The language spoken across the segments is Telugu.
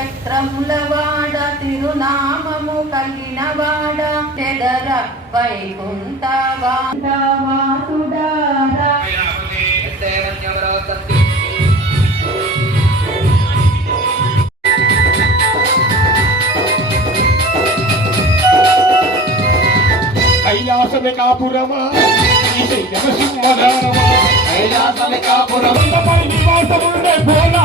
చక్రముల వాడ తిరునామము కలిగిన వాడ చెదర వైకుంఠ వాసుడారా కైలాసమే కాపురమా కైలాసమే కాపురం కొండపై నివాసముండే భోలా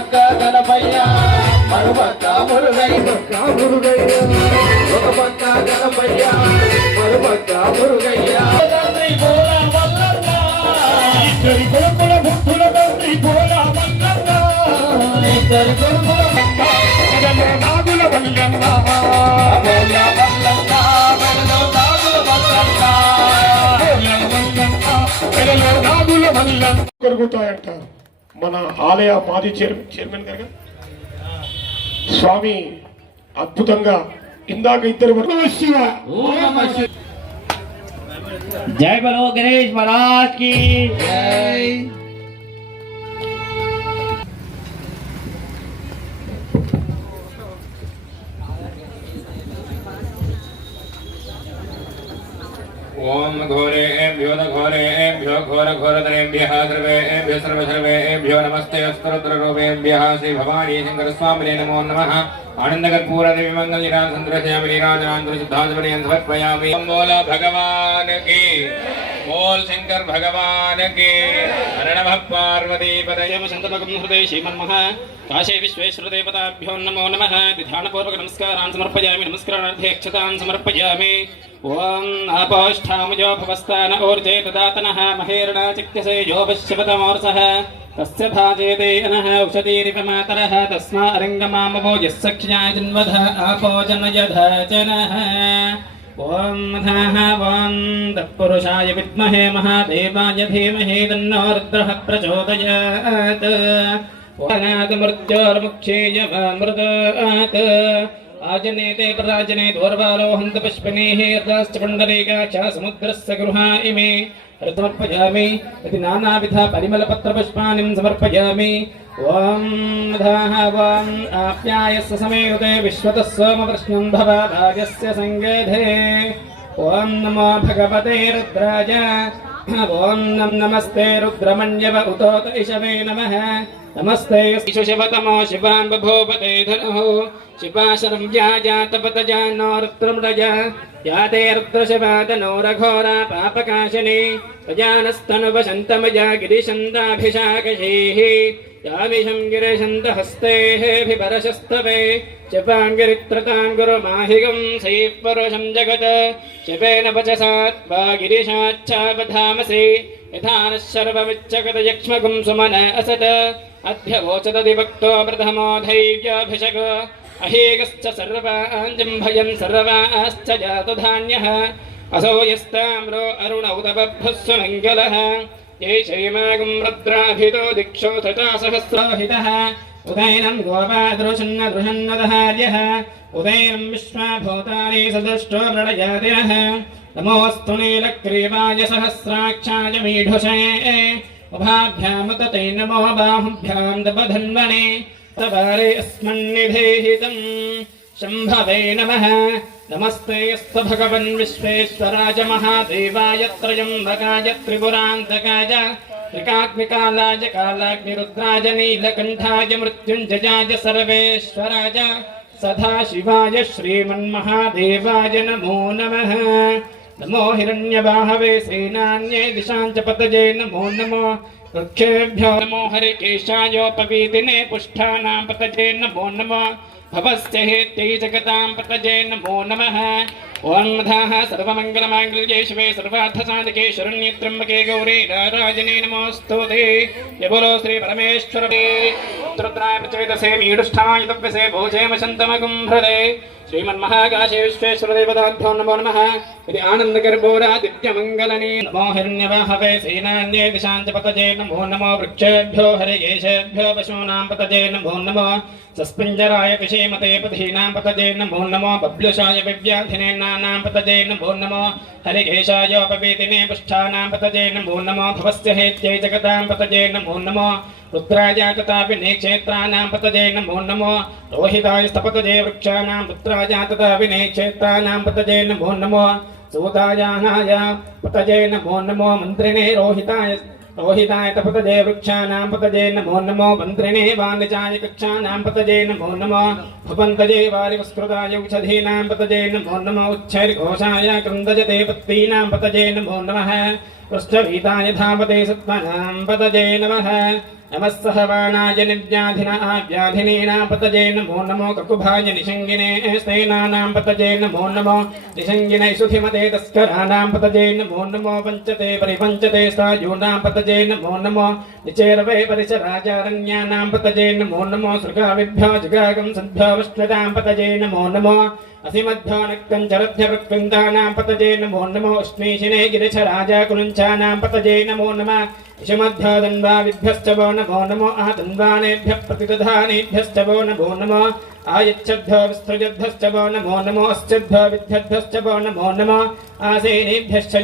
పక్క గణపయ్య మరుపక్క మురుగయ్య ఒక పక్క గణపయ్య మరుపక్క మురుగయ్య తండ్రి భోలా మల్లన్న ఇద్దరి కొడుకుల తండ్రి మల్లన్న ఇద్దరి కొడుకుల నాగుల మల్లన్న మల్లన్న నాగుల మల్లన్న నాగుల మల్లన్న కరుగుతాయంటారు మన ఆలయ మాజీ చైర్ చైర్మన్ గారు. స్వామి అద్భుతంగా ఇందాక ఇద్దరు వరకు శివ! ఓం నమః శివాయ जय ओम घोरे एभ्यो न घोरे एभ्यो घोर घोरतरेभ्यः सर्वेभ्यो सर्वसर्वेभ्यो नमस्ते अस्तरुद्ररूपेभ्यः श्री भवानी शंकर शङ्करस्वामिने नमो नमः। आनन्दकर्पूरदिविमङ्गलिरान् सन्द्रश्यामि नीराजनान्तरसिद्धान्तपर्यन् ओम बोला भगवान की। बोल शंकर भगवान की। अर्णव पार्वती पदयम शंतमकम हृदय श्रीमन्मः काशे विश्वेश्वर देवताभ्यो नमो नमः। ध्यानपूर्वक नमस्कारान् समर्पयामि। नमस्कारार्थे अक्षतान् समर्पयामि। ॐ आपोष्ठामुजो भवस्तान ऊर्जे ददातनः महेरणाचिक्यसे यो पश्यपतमोर्सः तस्य भाजेते अनः औषधीरिपमातरः। तस्मा अरङ्गमामवो यः सख्याय जन्वध, आपो जनयध जनः ॐ धाः ॐ तत्पुरुषाय विद्महे महादेवाय धीमहि तन्नो रुद्रः प्रचोदयात्। मृत्योर्मुक्षेयमृतात् ఆజనేతే పరాజనే దోర్వాలోహంత పుష్పణేహి రాష్ట్రపుండరీకాక్ష సముద్రస్య గృహా ఇమే సమర్పయామి ఇది నానావిధ పరిమళపత్ర పుష్పాని సమర్పయామి ఓం ధాః వాం ఆప్యాయస్య సమేయుతే విశ్వతః సోమవృష్ణం భవ రాజస్య సంగేధే ఓం నమో భగవతే రుద్రాయ ॐ नम नमस्ते रुद्रमण्यव उतोत इषवे नमः। नमस्ते शिशुशिवतमो शिवां बभूवते धनुः शिवा शरं या जातपत जानो रुद्रमृज या ते रुद्रशिवादनो रघोरा पापकाशिनी प्रजानस्तनुवशन्तमजा गिरिशन्दाभिषाकशीः यामिषं गिरिशन्तहस्तेभिपरशस्तवे शिवाङ्गिरित्रतां गुरुमाहिगं सैः जगत् शिवेन वचसात्वा गिरिशाच्छावधामसि यथा नः शर्वमिच्छगतयक्ष्मगुं सुमन असत् अध्यवोचदधिभक्तो प्रथमो धैर्याभिषक अहेगश्च सर्वाञ्जम्भयन् सर्वाश्च जातधान्यः असौ यस्ताम्रो अरुण उदबभ्युः सुमङ्गलः ये शैमागं रुद्राभितो दिक्षो तथा सहस्राहितः उदैनं गोपादृशन्न दृशन्नदहार्यः उदैनं विश्वाभूतानि सदृष्टो मृडजातिरः नमोऽस्तु नीलग्रीवाय सहस्राक्षाय मीढुषे उभाभ्यामुत ते नमो बाहुभ्यां दबधन्वने तवारे अस्मन्निधेहितम् शम्भवे नमः। नमस्ते अस्तु भगवन् विश्वेश्वराय महादेवाय त्रयम्बकाय त्रिपुरान्तकाय त्रिकाग्निकालाय कालाग्निरुद्राय नीलकण्ठाय मृत्युञ्जयाय सर्वेश्वराय सदाशिवाय श्रीमन्महादेवाय नमो नमः। नमो हिरण्यबाहवे सेनान्ये दिशां च पतये नमो नमो वृक्षेभ्यो नमो हरिकेशायोपवीतिने पुष्ठानां पतये नमो नमो भवस्य हेत्यै जगतां पतजे नमो नमः ॐ मधाः सर्वमङ्गलमाङ्गल्ये शिवे सर्वार्थसाधके शरण्ये त्र्यम्बके गौरी नारायणे नमोऽस्तु यबोलो श्रीपरमेश्वरे रुद्राय प्रचलितसे मीडुष्ठाय तप्यसे भोजेमशन्तमगुम्भृदे श्रीमन्महाकाशे नमो नमः। इति आनन्दगर्भोरादित्यमङ्गलने। नमो सेनान्ये नमो नमो वृक्षेभ्यो पशूनां नमो पिषेमते पथीनां नमो नमो विव्याधिने नानां पतजे नमो नमो हरिकेशाय अपवेदिने पुष्ठानां पतजे नमो नमो भवस्य हेत्यै जगतां पतजे नमो नमो रुद्राय तथापि नेक्षेत्राणां पतजे नमो नमो रोहिताय स्तपतजे वृक्षाणां पुत्राय तथापि नेक्षेत्राणां पतजे नमो नमो सूतायानाय पतजे नमो नमो मन्त्रिणे रोहिताय रोहिताय तपतजे वृक्षाणां पतजे नमो नमो मन्त्रिणे वाणिजाय कक्षाणां पतजे नमो नमो भुवन्तजे वारिवस्कृताय औषधीनां पतजे नमो नमो उच्छैर्घोषाय क्रन्दजते पत्तीनां पतजे नमो नमः पृष्ठभीताय धामते सत्त्वनां पतजे नमः नमः सहवाणाय निर्व्याधिना व्याधिनीनां पतजे नमो नमो ककुभाय निषङ्गिने स्तेनानां पतजे नमो नमो निषङ्गिनै सुधिमते तस्कराणां पतजे नमो नमो पञ्चते परिपञ्चते सायूनां पतजे नमो नमो निचेरवे परिचराचारण्यानां पतजे नमो नमो सृगाविभ्यो जुगागं सद्भ्यो विष्णुतां पतजे नमो नमो అసిమధ్వానక్తం చరధ్యవృత్పిందానాం పతజే నమో నమో శ్మేషినే గిరిశ రాజాకులుంచానాం పతజే నమో నమ విషమధ్యాదన్వా విభ్యశ్చ వో నమో నమో ఆదన్వానేభ్య ప్రతిదధానేభ్యశ్చ వో నమో నమో ఆయచ్చద్ధ విసృజద్ధశ్చ వో నమో నమోశ్చద్ధ విద్యద్ధశ్చ వో నమో నమో ఆసేనేభ్యశ్చ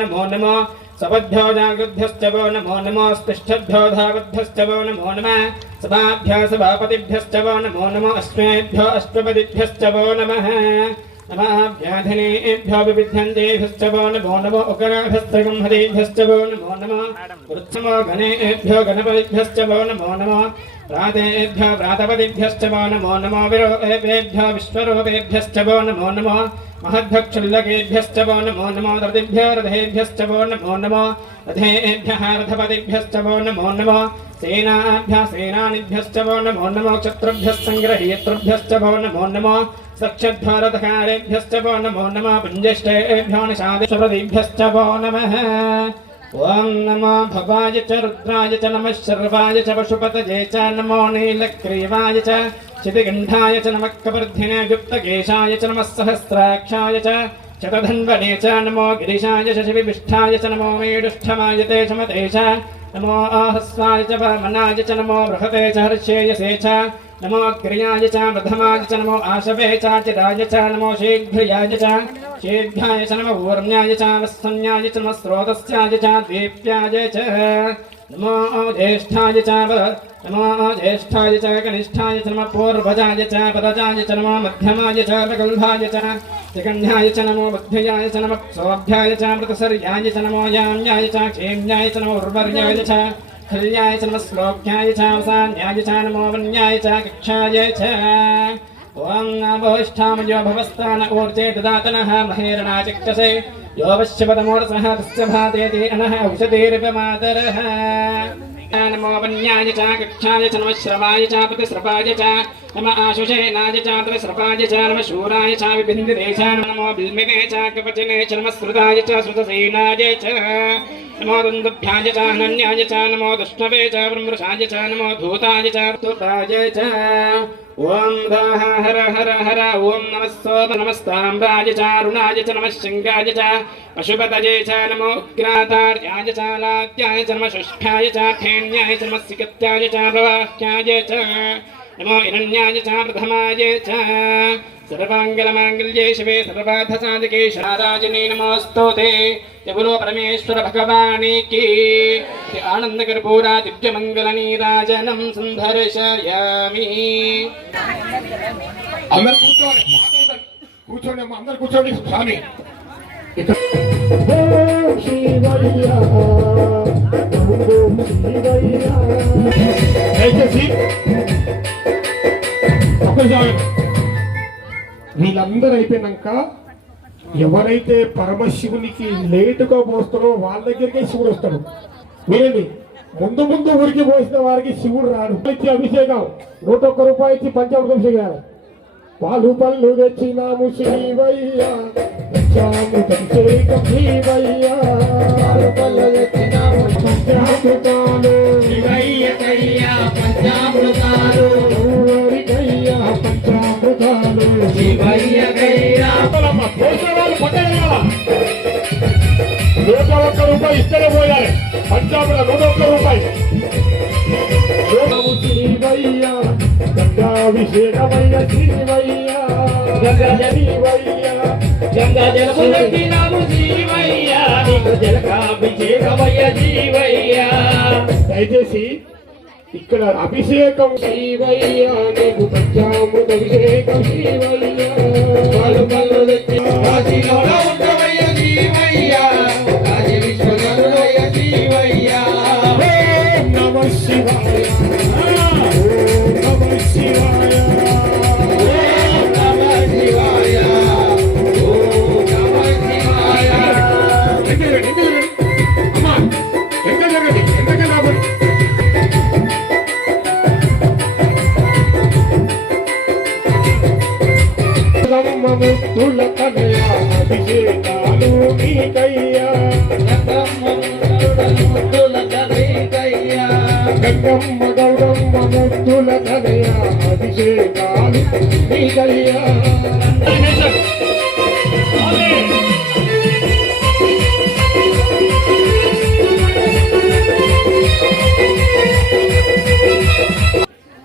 నమో నమో सपद्भ्यो वो नमो नमो स्पृष्ठद्भ्यो धावद्भ्यश्च नमो नमः। सभाभ्यः सभापतिभ्यश्च वो नमो नमो अश्वेभ्यो अश्वपतिभ्यश्च नमः। नमाभ्याधिनेभ्यो विविध्यन्तेभ्यश्च नमो नमो उकराभ्यस्त्रगंहतेभ्यश्च वो नमो नमो। वृत्समो गणेभ्यो गणपतिभ्यश्च नमो नमो। प्रातेभ्यो प्रातपतिभ्यश्च नमो नमो विरोपेभ्यो विश्वरूपेभ्यश्च नमो नमो। महद्भक्षुल्लकेभ्यश्च वो नमो नमो रथिभ्यो रथेभ्यश्च वो नमो नमो रथेभ्यः रथपतिभ्यश्च वो नमो नमो सेनाभ्यः सेनानिभ्यश्च वो नमो नमो क्षत्रुभ्यः सङ्ग्रहीतृभ्यश्च वो नमो नमो सक्षद्भारतकारेभ्यश्च वो नमो नमः पुञ्जिष्टेभ्यो निषादिशप्रतिभ्यश्च वो नमः ॐ नमो भवाय च रुद्राय च नमः शर्वाय च पशुपतये च नमो नीलग्रीवाय च क्षितिगण्ठाय च नमः कवर्धिने युक्तकेशाय च नमः सहस्राक्षाय च शतधन्वने च नमो गिरिशाय च शिविष्ठाय च नमो मेडुष्ठमाय ते च मते च नमो आहस्वाय च परमनाय च नमो बृहते च हर्षेयसे च नमो क्रियाय च प्रथमाय च नमो आशवे च चिराय च नमो शीघ्रियाय च शीघ्राय च नमो ऊर्म्याय च वत्सन्याय च नमः स्रोतस्याय च दीप्याय च नमो ज्येष्ठाय च व- नमो ज्येष्ठाय च कनिष्ठाय च नमः पूर्वजाय च पदजाय च नमो मध्यमाय च प्रगल्भाय च त्रिकण्ठाय च नमो बुद्ध्याय च नमः सोऽभ्याय च मृतसर्याय च नमो याम्याय च क्षेम्याय च नमो उर्वर्याय च खल्याय च नमः श्लोक्याय च अवसान्याय च नमो वन्याय च कक्षाय च ॐ नमोष्ठामयो भवस्तान ऊर्जे ददातनः महेरणा चक्षसे यो वश्यपदमोरसः तस्य भातेति अनः औषधीर्पमातरः नमो च कक्षाय च, नमः श्रवाय च प्रतिस्रवाय च, नम आशुषेनाय च प्रतिस्रवाय च, नमः शूराय च विभिन्दिते च नमो बिल्मिने च, कपचिने च, नमः श्रुताय च श्रुतसेनाय च। नमो दुन्दुभ्याय च अनन्याय च नमो दुष्णवे च ब्रह्मृषाय च नमो धूताय च ऋतुराय च ॐ दाह हर हर हर ॐ नमः सोम नमस्ताम्राय च अरुणाय च नमः शृङ्गाय च पशुपतये च नमो उग्रातार्याय च लाद्याय च नमः शुष्ठाय च ठेन्याय च नमः सिकत्याय च प्रवाह्याय च नमो हिरण्याय च प्रथमाय च सर्वाङ्गलमाङ्गल्ये शिवे सर्वार्थसाधिके शाराजने नमोऽस्तु ते जगुरो परमेश्वर भगवानी की ते आनन्दकर्पूरा दिव्यमङ्गलनीराजनं सुन्दर्शयामि అందరు కూర్చోండి పాదోదం. కూర్చోండి అమ్మా అందరు కూర్చోండి స్వామి ఇక్కడ దయచేసి ఒక్కరు వీళ్ళందరూ అయిపోయినాక ఎవరైతే పరమశివునికి లేటుగా పోస్తారో వాళ్ళ దగ్గరికే శివుడు వస్తాడు. వినండి ముందు ముందు ఊరికి పోసిన వారికి శివుడు రాడు. ఇచ్చి అభిషేకం. నూట ఒక్క రూపాయి ఇచ్చి పంచామృతం చేయాలి పాలు పళ్ళు తెచ్చినాము శ్రీవయ్య పంచామృతం పంచామృతాలు. నూట ఒక్క రూపాయి ఇస్తేనే పోయాలి. పంచామృత నూట ఒక్క రూపాయి. గంగాభిషేకమయ్య శ్రీవయ్య గంగా జలములకినాము జీవయ్య నీకు జలకాభిషేకమయ్య జీవయ్య. దయచేసి ఇక్కడ అభిషేకం. అభిషేకం శ్రీవయ్య పాలు పళ్ళు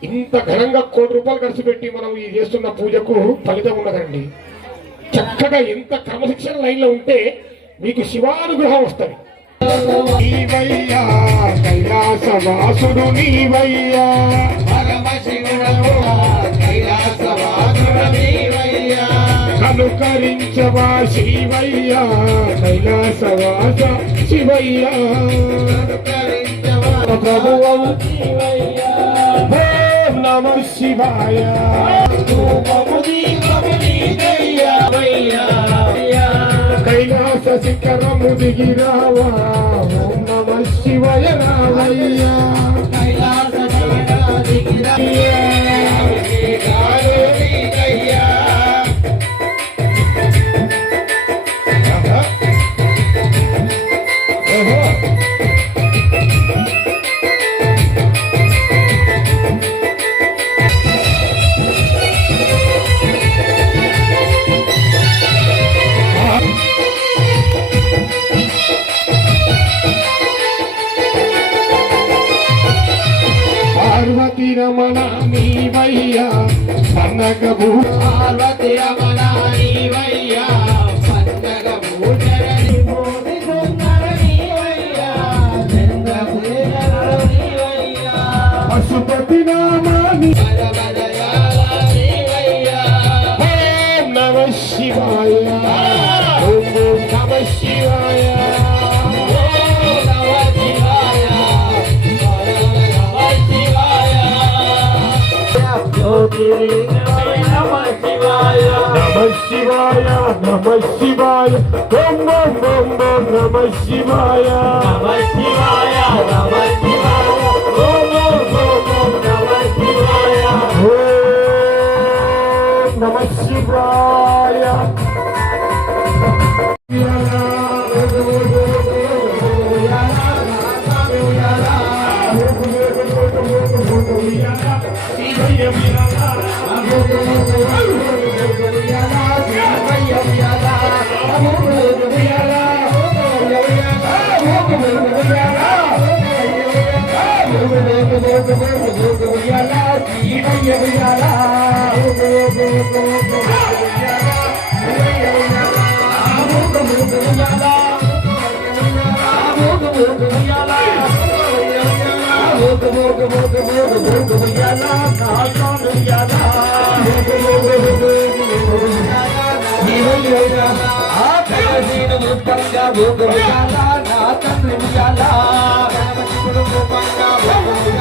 ఇంత ఘనంగా కోటి రూపాయలు ఖర్చు పెట్టి మనం ఈ చేస్తున్న పూజకు ఫలితం ఉన్నదండి. చక్కగా ఎంత క్రమశిక్షణ లైన్లో ఉంటే మీకు శివానుగ్రహం వస్తుంది. కైలాసవాసుడు వాసుడు నీవయ్యా పరమ శివుడు అనుకరించవా శివయ్య కైలాసవాస శివయ్య. శివయ్యా ఓం నమ శివాయ. కైలాస శిఖరము దిగిరావా. ఓం నమ శివయ రావయ్యా. ఓహో శివాయ నమ శివాయ ఓం ఓం ఓం ఓం నమ శివాయ నమ శివాయ నమ గోపంగా గోపంగా నా తల్లి గోపంగా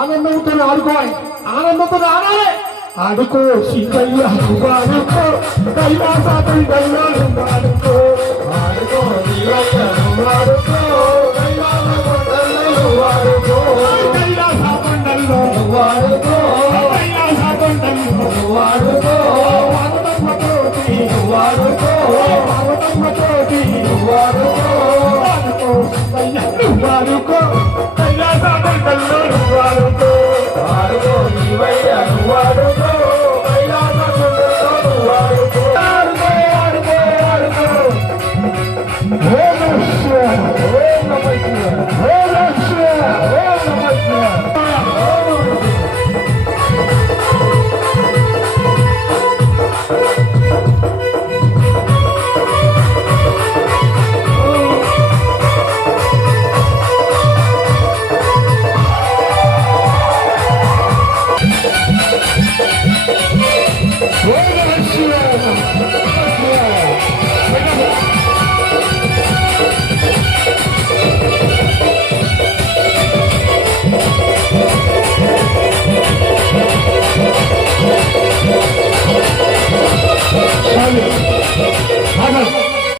ఆనందంతో ఆడుకోవాలి. ఆనందంతో ఆడాలి. ఆడుకో శివయ్య ఆడుకో. కైలాస కొండల్లో ఆడుకో. ఆడుకో ఆడుకో. ఆడుకో. ఆడుకో. ఆడుకో. ఆడుకో. పార్వతమ్మతోటి నువ్వు ఆడుకో ఆడుకో శివయ్య నువ్వు ఆడుకో. కైలాస కొండల్లో నువ్వు ఆడుకో ఆడుకో శివయ్య నువ్వు ఆడుకో నమః శివాయ నమః